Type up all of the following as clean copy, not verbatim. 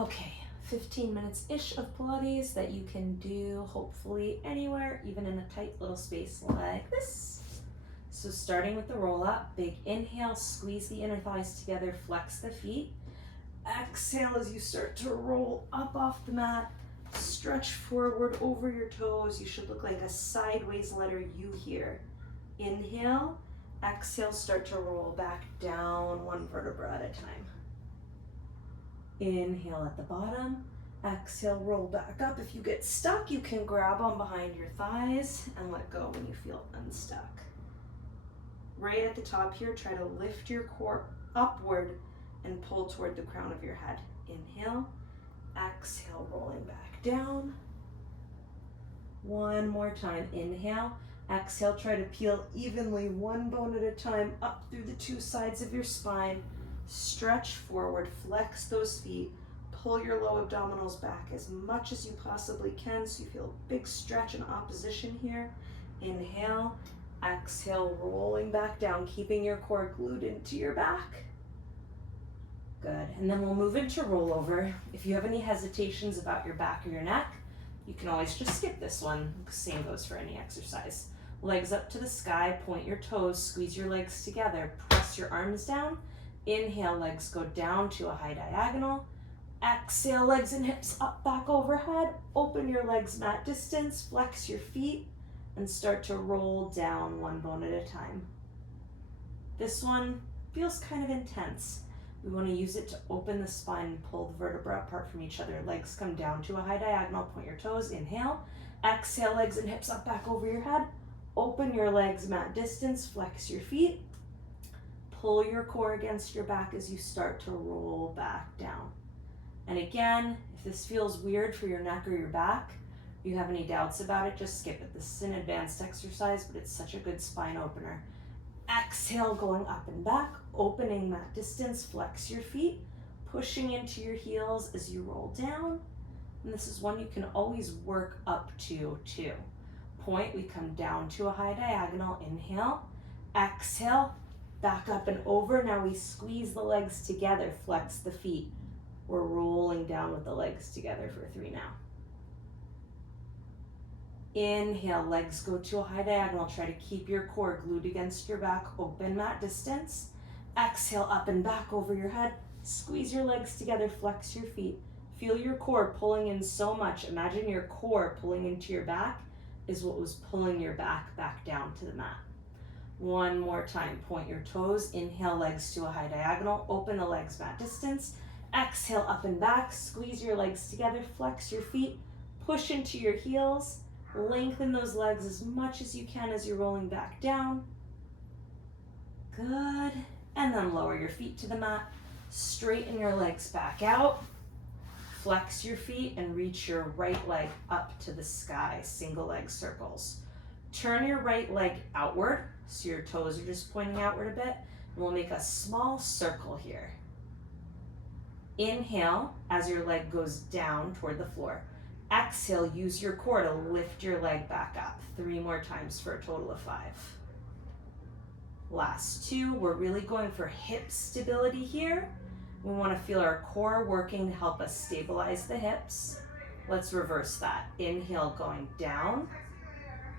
Okay, 15 minutes-ish of Pilates that you can do hopefully anywhere, even in a tight little space like this. So starting with the roll up, big inhale, squeeze the inner thighs together, flex the feet. Exhale as you start to roll up off the mat, stretch forward over your toes. You should look like a sideways letter U here. Inhale, exhale, start to roll back down one vertebra at a time. Inhale at the bottom, exhale, roll back up. If you get stuck, you can grab on behind your thighs and let go when you feel unstuck. Right at the top here, try to lift your core upward and pull toward the crown of your head. Inhale, exhale, rolling back down. One more time, inhale, exhale, try to peel evenly one bone at a time up through the two sides of your spine. Stretch forward, flex those feet, pull your low abdominals back as much as you possibly can so you feel a big stretch in opposition here. Inhale, exhale, rolling back down, keeping your core glued into your back. Good, and then we'll move into rollover. If you have any hesitations about your back or your neck, you can always just skip this one. Same goes for any exercise. Legs up to the sky, point your toes, squeeze your legs together, press your arms down. Inhale, legs go down to a high diagonal. Exhale, legs and hips up, back overhead. Open your legs mat distance, flex your feet, and start to roll down one bone at a time. This one feels kind of intense. We want to use it to open the spine and pull the vertebra apart from each other. Legs come down to a high diagonal, point your toes, inhale. Exhale, legs and hips up, back over your head. Open your legs mat distance, flex your feet. Pull your core against your back as you start to roll back down. And again, if this feels weird for your neck or your back, if you have any doubts about it, just skip it. This is an advanced exercise, but it's such a good spine opener. Exhale, going up and back, opening mat distance, flex your feet, pushing into your heels as you roll down. And this is one you can always work up to too. Point, we come down to a high diagonal, inhale, exhale, back up and over. Now we squeeze the legs together, flex the feet. We're rolling down with the legs together for 3 now. Inhale, legs go to a high diagonal. Try to keep your core glued against your back, open mat distance. Exhale, up and back over your head. Squeeze your legs together, flex your feet. Feel your core pulling in so much. Imagine your core pulling into your back is what was pulling your back down to the mat. One more time, point your toes. Inhale, legs to a high diagonal. Open the legs mat distance. Exhale, up and back. Squeeze your legs together, flex your feet. Push into your heels. Lengthen those legs as much as you can as you're rolling back down. Good. And then lower your feet to the mat. Straighten your legs back out. Flex your feet and reach your right leg up to the sky, single leg circles. Turn your right leg outward, so your toes are just pointing outward a bit, and we'll make a small circle here. Inhale as your leg goes down toward the floor. Exhale, use your core to lift your leg back up. 3 more times for a total of 5. Last 2, we're really going for hip stability here. We want to feel our core working to help us stabilize the hips. Let's reverse that. Inhale, going down.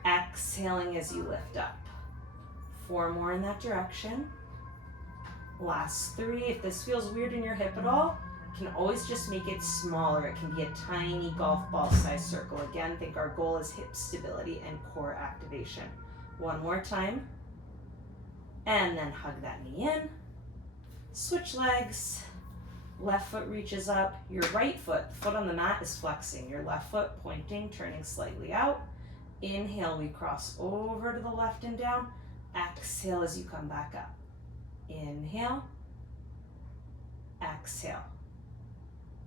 Exhaling as you lift up. 4 more in that direction. Last 3, if this feels weird in your hip at all, you can always just make it smaller. It can be a tiny golf ball size circle. Again, think our goal is hip stability and core activation. 1 more time. And then hug that knee in. Switch legs. Left foot reaches up. Your right foot, the foot on the mat, is flexing. Your left foot pointing, turning slightly out. Inhale, we cross over to the left and down. Exhale as you come back up. Inhale. Exhale.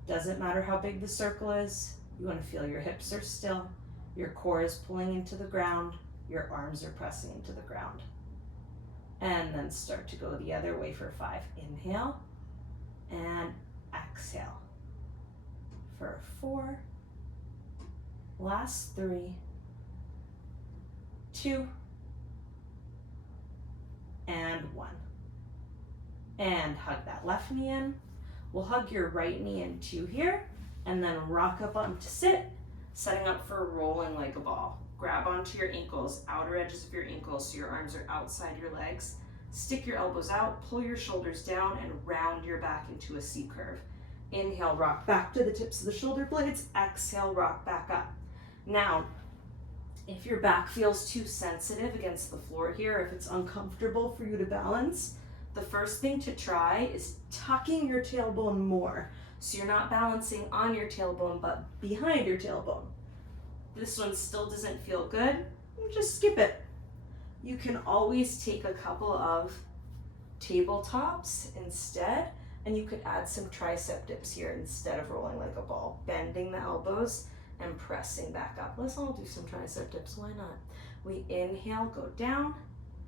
Doesn't matter how big the circle is. You want to feel your hips are still. Your core is pulling into the ground. Your arms are pressing into the ground. And then start to go the other way for 5. Inhale. And exhale for 4. Last 3, 2, and 1. And hug that left knee in. We'll hug your right knee into here and then rock up onto sit, setting up for rolling like a ball. Grab onto your ankles, outer edges of your ankles so your arms are outside your legs. Stick your elbows out, pull your shoulders down, and round your back into a C curve. Inhale, rock back to the tips of the shoulder blades. Exhale, rock back up. Now, if your back feels too sensitive against the floor here, if it's uncomfortable for you to balance, the first thing to try is tucking your tailbone more. So you're not balancing on your tailbone, but behind your tailbone. This one still doesn't feel good, just skip it. You can always take a couple of tabletops instead, and you could add some tricep dips here instead of rolling like a ball, bending the elbows and pressing back up. Let's all do some tricep dips, why not? We inhale, go down,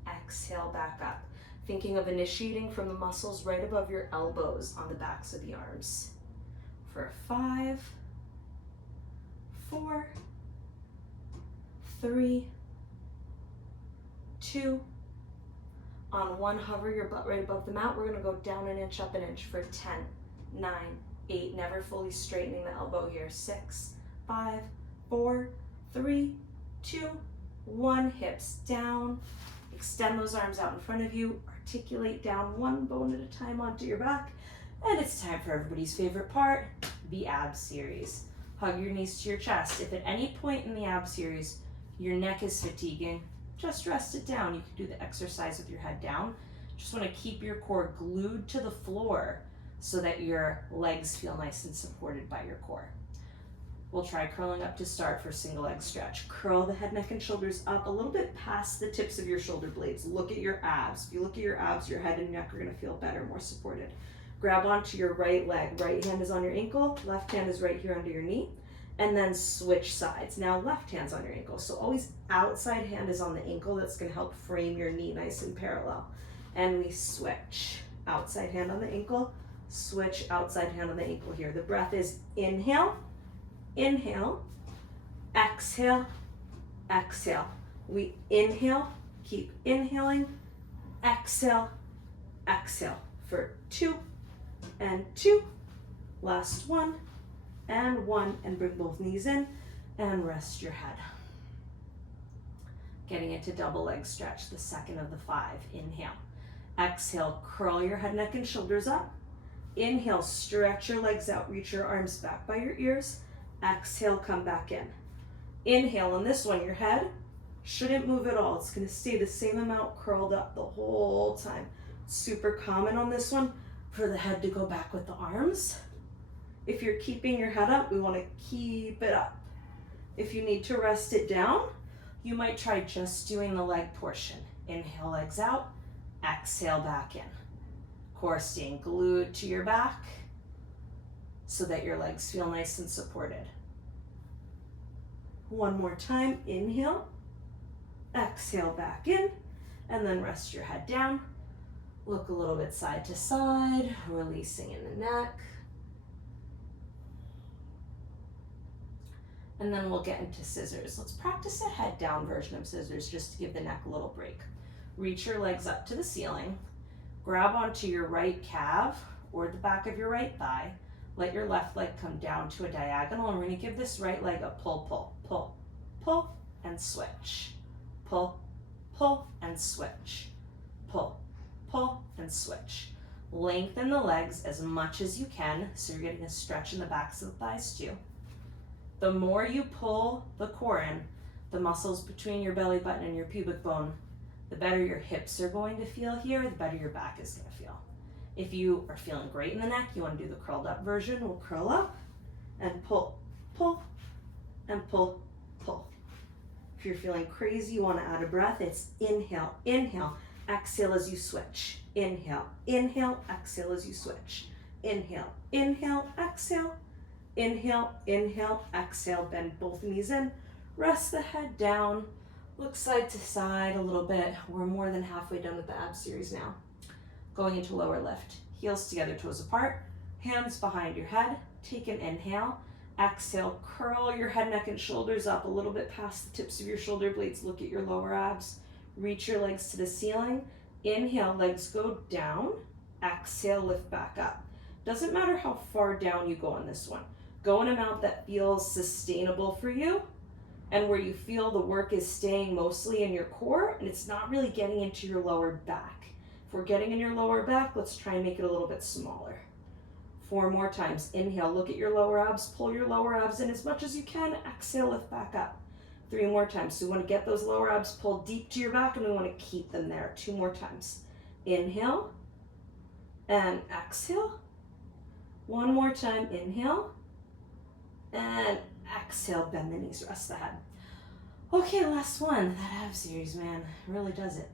exhale, back up. Thinking of initiating from the muscles right above your elbows on the backs of the arms. For 5, 4, 3, 2, on 1, hover your butt right above the mat. We're gonna go down an inch, up an inch for 10, 9, 8, never fully straightening the elbow here. 6, 5, 4, 3, 2, 1, hips down. Extend those arms out in front of you. Articulate down one bone at a time onto your back. And it's time for everybody's favorite part, the ab series. Hug your knees to your chest. If at any point in the ab series your neck is fatiguing, just rest it down. You can do the exercise with your head down. Just want to keep your core glued to the floor so that your legs feel nice and supported by your core. We'll try curling up to start for single leg stretch. Curl the head, neck, and shoulders up a little bit past the tips of your shoulder blades. Look at your abs. If you look at your abs, your head and neck are going to feel better, more supported. Grab onto your right leg. Right hand is on your ankle. Left hand is right here under your knee. And then switch sides. Now left hand's on your ankle. So always outside hand is on the ankle. That's going to help frame your knee nice and parallel. And we switch. Outside hand on the ankle. Switch outside hand on the ankle here. The breath is inhale. Inhale, exhale, exhale. We inhale, keep inhaling, exhale, exhale for 2 and 2. Last 1 and 1, and bring both knees in and rest your head. Getting into double leg stretch, the second of the 5. Inhale, exhale, curl your head, neck, and shoulders up. Inhale, stretch your legs out, reach your arms back by your ears. Exhale, come back in. Inhale, on this one, your head shouldn't move at all. It's going to stay the same amount curled up the whole time. Super common on this one for the head to go back with the arms. If you're keeping your head up, we want to keep it up. If you need to rest it down, you might try just doing the leg portion. Inhale, legs out, exhale, back in. Core staying glued to your back so that your legs feel nice and supported. One more time, inhale, exhale, back in, and then rest your head down. Look a little bit side to side, releasing in the neck. And then we'll get into scissors. Let's practice a head down version of scissors just to give the neck a little break. Reach your legs up to the ceiling. Grab onto your right calf or the back of your right thigh. Let your left leg come down to a diagonal, and we're going to give this right leg a pull, pull, pull, pull, and switch. Pull, pull, and switch. Pull, pull, and switch. Lengthen the legs as much as you can, so you're getting a stretch in the backs of the thighs too. The more you pull the core in, the muscles between your belly button and your pubic bone, the better your hips are going to feel here, the better your back is going to feel. If you are feeling great in the neck, you want to do the curled up version. We'll curl up and pull, pull, and pull, pull. If you're feeling crazy, you want to add a breath, it's inhale, inhale, exhale as you switch. Inhale, inhale, exhale as you switch. Inhale, inhale, exhale. Inhale, inhale, exhale. Bend both knees in. Rest the head down. Look side to side a little bit. We're more than halfway done with the ab series now. Going into lower lift. Heels together, toes apart. Hands behind your head. Take an inhale. Exhale, curl your head, neck, and shoulders up a little bit past the tips of your shoulder blades. Look at your lower abs. Reach your legs to the ceiling. Inhale, legs go down. Exhale, lift back up. Doesn't matter how far down you go on this one. Go an amount that feels sustainable for you and where you feel the work is staying mostly in your core and it's not really getting into your lower back. If we're getting in your lower back, let's try and make it a little bit smaller. 4 more times. Inhale, look at your lower abs, pull your lower abs in as much as you can. Exhale, lift back up. 3 more times. So we want to get those lower abs pulled deep to your back and we want to keep them there. 2 more times. Inhale and exhale. 1 more time. Inhale and exhale. Bend the knees, rest the head. Okay, last one. That ab series, man, really does it.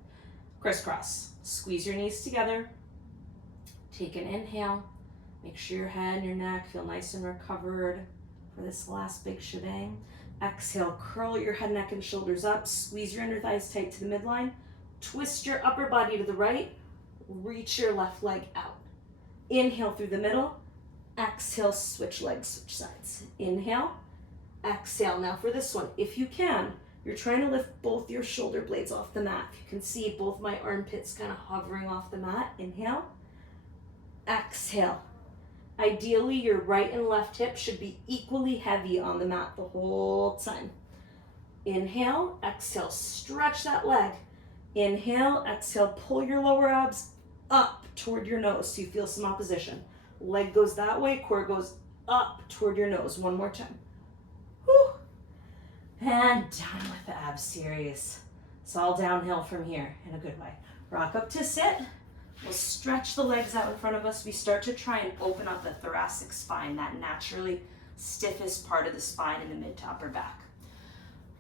Crisscross. Squeeze your knees together. Take an inhale. Make sure your head and your neck feel nice and recovered for this last big shebang. Exhale, curl your head, neck, and shoulders up. Squeeze your inner thighs tight to the midline. Twist your upper body to the right. Reach your left leg out. Inhale through the middle. Exhale, switch legs, switch sides. Inhale, exhale. Now for this one, if you can, you're trying to lift both your shoulder blades off the mat. You can see both my armpits kind of hovering off the mat. Inhale, exhale. Ideally, your right and left hip should be equally heavy on the mat the whole time. Inhale, exhale, stretch that leg. Inhale, exhale, pull your lower abs up toward your nose so you feel some opposition. Leg goes that way, core goes up toward your nose. 1 more time. Whew. And done with the ab series. It's all downhill from here in a good way. Rock up to sit. We'll stretch the legs out in front of us. We start to try and open up the thoracic spine, that naturally stiffest part of the spine in the mid to upper back.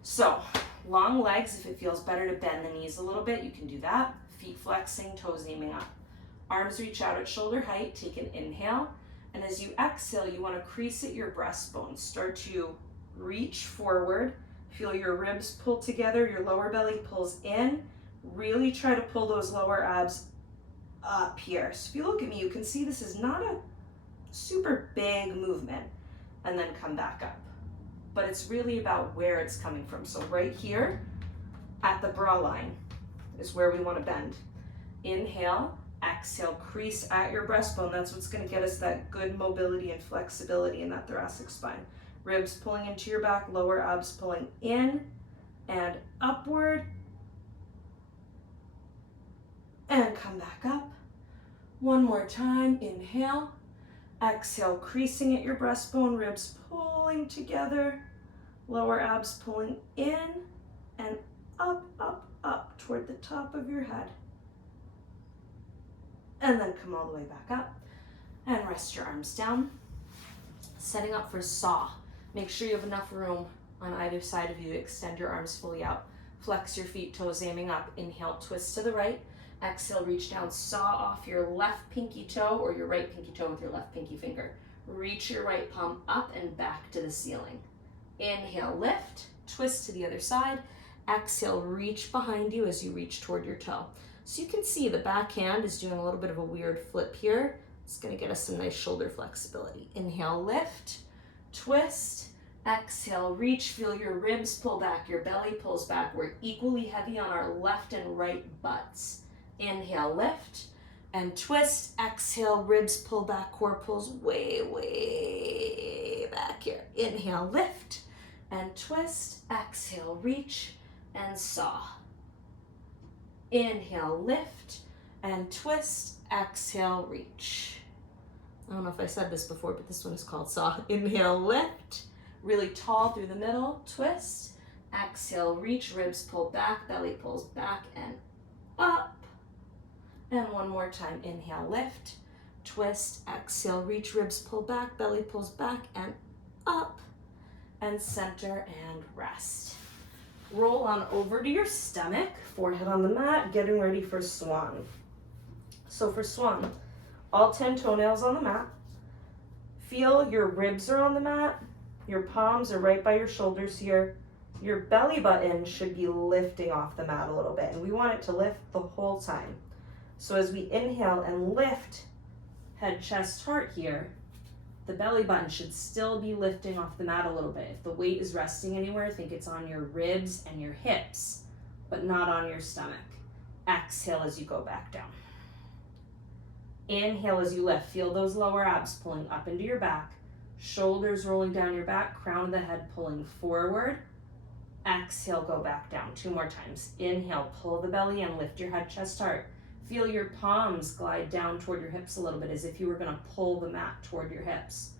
So, long legs, if it feels better to bend the knees a little bit, you can do that. Feet flexing, toes aiming up. Arms reach out at shoulder height. Take an inhale. And as you exhale, you want to crease at your breastbone. Start to reach forward. Feel your ribs pull together. Your lower belly pulls in. Really try to pull those lower abs up here. So if you look at me, you can see this is not a super big movement. And then come back up. But it's really about where it's coming from. So right here at the bra line is where we want to bend. Inhale, exhale, crease at your breastbone. That's what's going to get us that good mobility and flexibility in that thoracic spine. Ribs pulling into your back, lower abs pulling in and upward. And come back up. 1 more time. Inhale. Exhale, creasing at your breastbone, ribs pulling together, lower abs pulling in and up, up, up toward the top of your head. And then come all the way back up and rest your arms down. Setting up for saw. Make sure you have enough room on either side of you to extend your arms fully out. Flex your feet, toes aiming up. Inhale, twist to the right. Exhale, reach down, saw off your left pinky toe or your right pinky toe with your left pinky finger. Reach your right palm up and back to the ceiling. Inhale, lift, twist to the other side. Exhale, reach behind you as you reach toward your toe. So you can see the back hand is doing a little bit of a weird flip here. It's going to get us some nice shoulder flexibility. Inhale, lift, twist. Exhale, reach, feel your ribs pull back, your belly pulls back. We're equally heavy on our left and right butts. Inhale, lift and twist. Exhale, ribs pull back, core pulls way, way back here. Inhale, lift and twist. Exhale, reach and saw. Inhale, lift and twist. Exhale, reach. I don't know if I said this before, but this one is called saw. Inhale, lift, really tall through the middle, twist. Exhale, reach, ribs pull back, belly pulls back and up. And 1 more time. Inhale, lift, twist, exhale, reach, ribs pull back, belly pulls back and up. And center and rest. Roll on over to your stomach, forehead on the mat, getting ready for swan. So for swan, all 10 toenails on the mat. Feel your ribs are on the mat. Your palms are right by your shoulders here. Your belly button should be lifting off the mat a little bit, and we want it to lift the whole time. So as we inhale and lift head, chest, heart here, the belly button should still be lifting off the mat a little bit. If the weight is resting anywhere, think it's on your ribs and your hips, but not on your stomach. Exhale as you go back down. Inhale as you lift. Feel those lower abs pulling up into your back. Shoulders rolling down your back. Crown of the head pulling forward. Exhale, go back down. 2 more times. Inhale, pull the belly in. Lift your head, chest, heart. Feel your palms glide down toward your hips a little bit as if you were going to pull the mat toward your hips.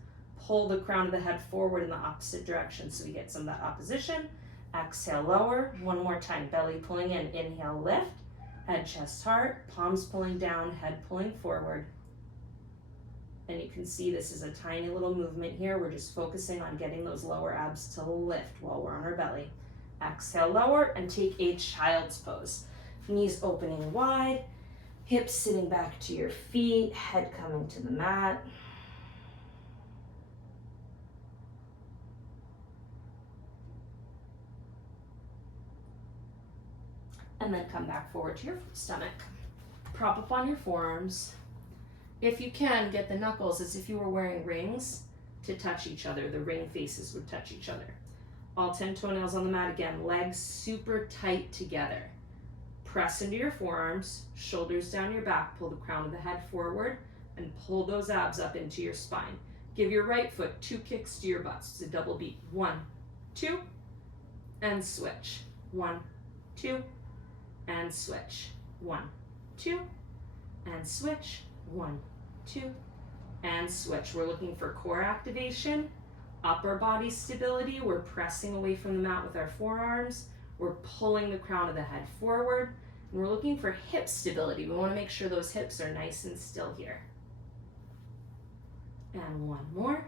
Pull the crown of the head forward in the opposite direction so we get some of that opposition. Exhale, lower. 1 more time. Belly pulling in. Inhale, lift. Head, chest, heart. Palms pulling down. Head pulling forward. And you can see this is a tiny little movement here. We're just focusing on getting those lower abs to lift while we're on our belly. Exhale, lower, and take a child's pose. Knees opening wide. Hips sitting back to your feet. Head coming to the mat. And then come back forward to your stomach. Prop up on your forearms. If you can, get the knuckles as if you were wearing rings to touch each other. The ring faces would touch each other. All 10 toenails on the mat again. Legs super tight together. Press into your forearms. Shoulders down your back. Pull the crown of the head forward and pull those abs up into your spine. Give your right foot 2 kicks to your butts. It's a double beat. 1, 2, and switch. 1, 2, and switch. 1, 2, and switch. 1, 2, and switch. We're looking for core activation, upper body stability. We're pressing away from the mat with our forearms. We're pulling the crown of the head forward. And we're looking for hip stability. We want to make sure those hips are nice and still here. And 1 more.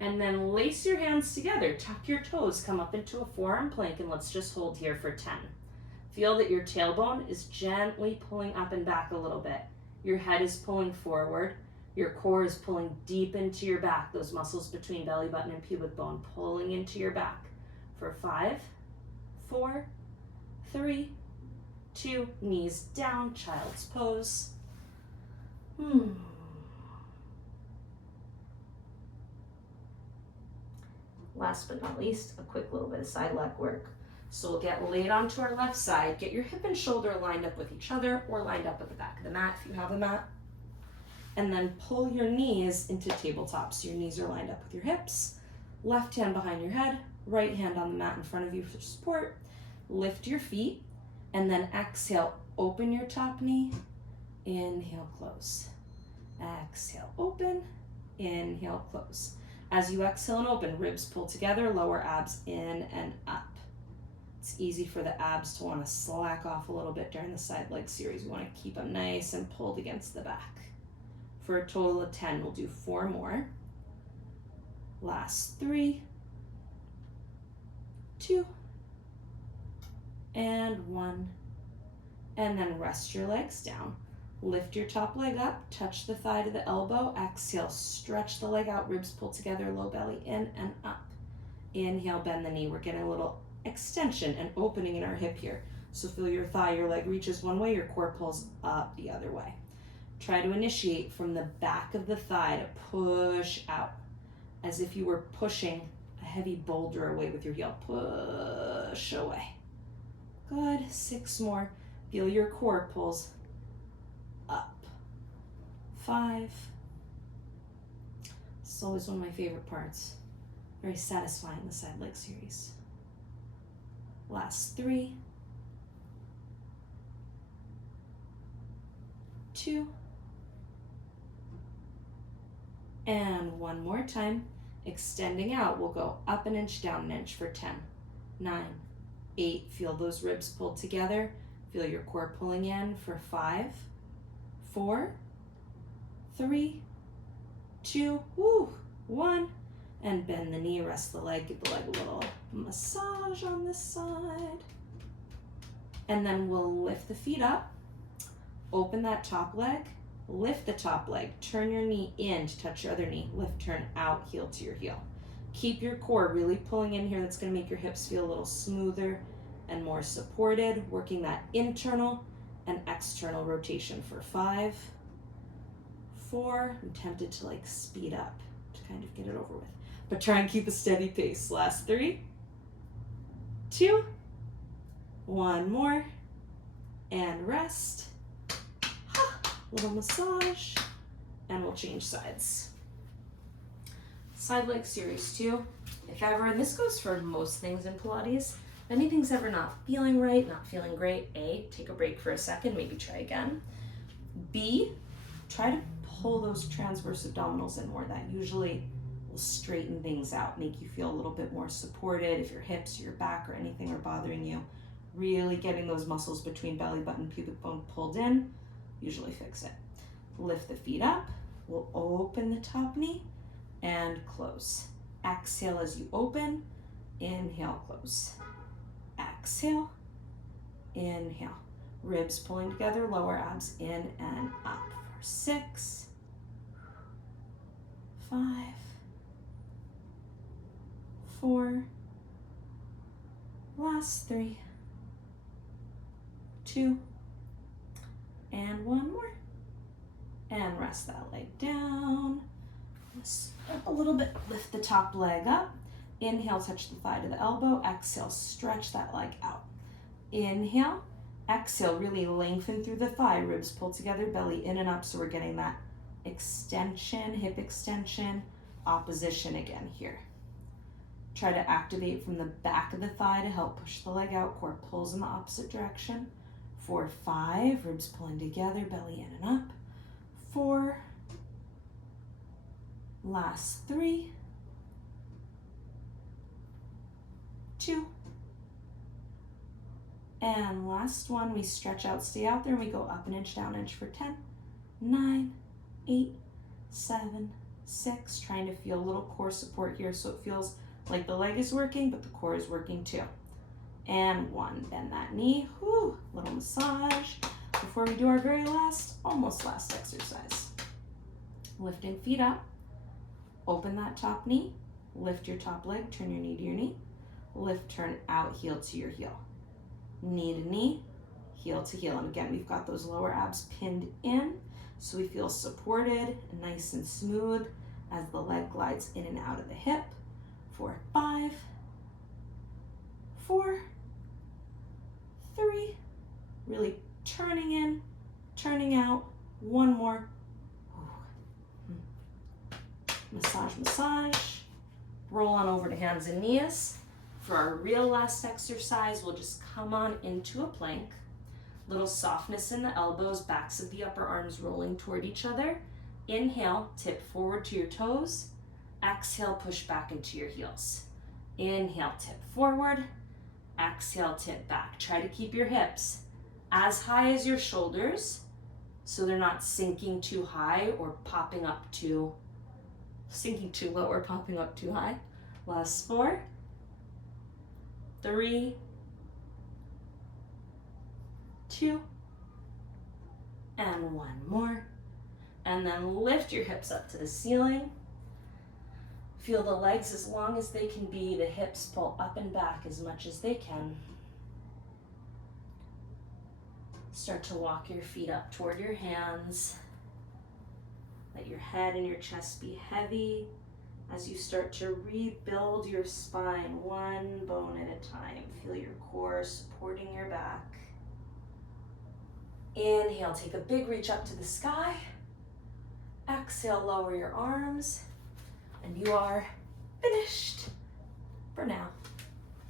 And then lace your hands together. Tuck your toes. Come up into a forearm plank, and let's just hold here for 10. Feel that your tailbone is gently pulling up and back a little bit. Your head is pulling forward. Your core is pulling deep into your back. Those muscles between belly button and pubic bone pulling into your back. For 5, 4, 3, 2, knees down, child's pose. Last but not least, a quick little bit of side leg work. So we'll get laid onto our left side, get your hip and shoulder lined up with each other or lined up at the back of the mat if you have a mat. And then pull your knees into tabletop. So your knees are lined up with your hips. Left hand behind your head, right hand on the mat in front of you for support. Lift your feet and then exhale, open your top knee. Inhale, close. Exhale, open. Inhale, close. As you exhale and open, ribs pull together, lower abs in and up. It's easy for the abs to want to slack off a little bit during the side leg series. We want to keep them nice and pulled against the back. For a total of 10, we'll do 4 more. Last 3, 2, and 1. And then rest your legs down. Lift your top leg up, touch the thigh to the elbow. Exhale, stretch the leg out, ribs pull together, low belly in and up. Inhale, bend the knee. We're getting a little extension and opening in our hip here. So feel your thigh, your leg reaches one way, your core pulls up the other way. Try to initiate from the back of the thigh to push out, as if you were pushing a heavy boulder away with your heel. Push away. Good. 6 more. Feel your core pulls up. 5. It's always one of my favorite parts. Very satisfying, the side leg series. Last 3, 2, and 1 more time. Extending out, we'll go up an inch, down an inch for 10, 9, 8. Feel those ribs pulled together. Feel your core pulling in for 5, 4, 3, 2, 1. And bend the knee, rest the leg, give the leg a little massage on this side. And then we'll lift the feet up, open that top leg, lift the top leg, turn your knee in to touch your other knee, lift, turn out, heel to your heel. Keep your core really pulling in here. That's going to make your hips feel a little smoother and more supported, working that internal and external rotation for 5, 4. I'm tempted to speed up to kind of get it over with, but try and keep a steady pace. Last 3, 2, 1 more, and rest. little massage, and we'll change sides. Side leg series 2. If ever, and this goes for most things in Pilates, if anything's ever not feeling right, not feeling great, A, take a break for a second, maybe try again. B, try to pull those transverse abdominals in more. That usually will straighten things out, make you feel a little bit more supported. If your hips, your back, or anything are bothering you, really getting those muscles between belly button and pubic bone pulled in, usually fix it. Lift the feet up. We'll open the top knee and close. Exhale as you open. Inhale, close. Exhale, inhale. Ribs pulling together, lower abs in and up. For 6, 5, 4, last 3, 2, and 1 more. And rest that leg down. Up a little bit, lift the top leg up. Inhale, touch the thigh to the elbow. Exhale, stretch that leg out. Inhale, exhale, really lengthen through the thigh. Ribs pull together, belly in and up, so we're getting that extension, hip extension, opposition again here. Try to activate from the back of the thigh to help push the leg out. Core pulls in the opposite direction. 4, 5, ribs pulling together, belly in and up. 4, last 3, 2, and last 1. We stretch out, stay out there, and we go up an inch, down an inch for 10, 9, 8, 7, 6. Trying to feel a little core support here so it feels like the leg is working, but the core is working too. And 1, bend that knee, whoo, little massage. Before we do our very last, almost last exercise. Lifting feet up, open that top knee, lift your top leg, turn your knee to your knee, lift, turn out, heel to your heel. Knee to knee, heel to heel. And again, we've got those lower abs pinned in, so we feel supported, nice and smooth as the leg glides in and out of the hip. 4, 5, 4, 3, really turning in, turning out. 1 more. Massage, massage. Roll on over to hands and knees. For our real last exercise, we'll just come on into a plank. Little softness in the elbows, backs of the upper arms rolling toward each other. Inhale, tip forward to your toes. Exhale, push back into your heels. Inhale, tip forward. Exhale, tip back. Try to keep your hips as high as your shoulders so they're not sinking too high or popping up too, sinking too low or popping up too high. Last 4, 3, 2, and 1 more. And then lift your hips up to the ceiling. Feel the legs as long as they can be. The hips pull up and back as much as they can. Start to walk your feet up toward your hands. Let your head and your chest be heavy as you start to rebuild your spine 1 bone at a time. Feel your core supporting your back. Inhale, take a big reach up to the sky. Exhale, lower your arms. And you are finished for now.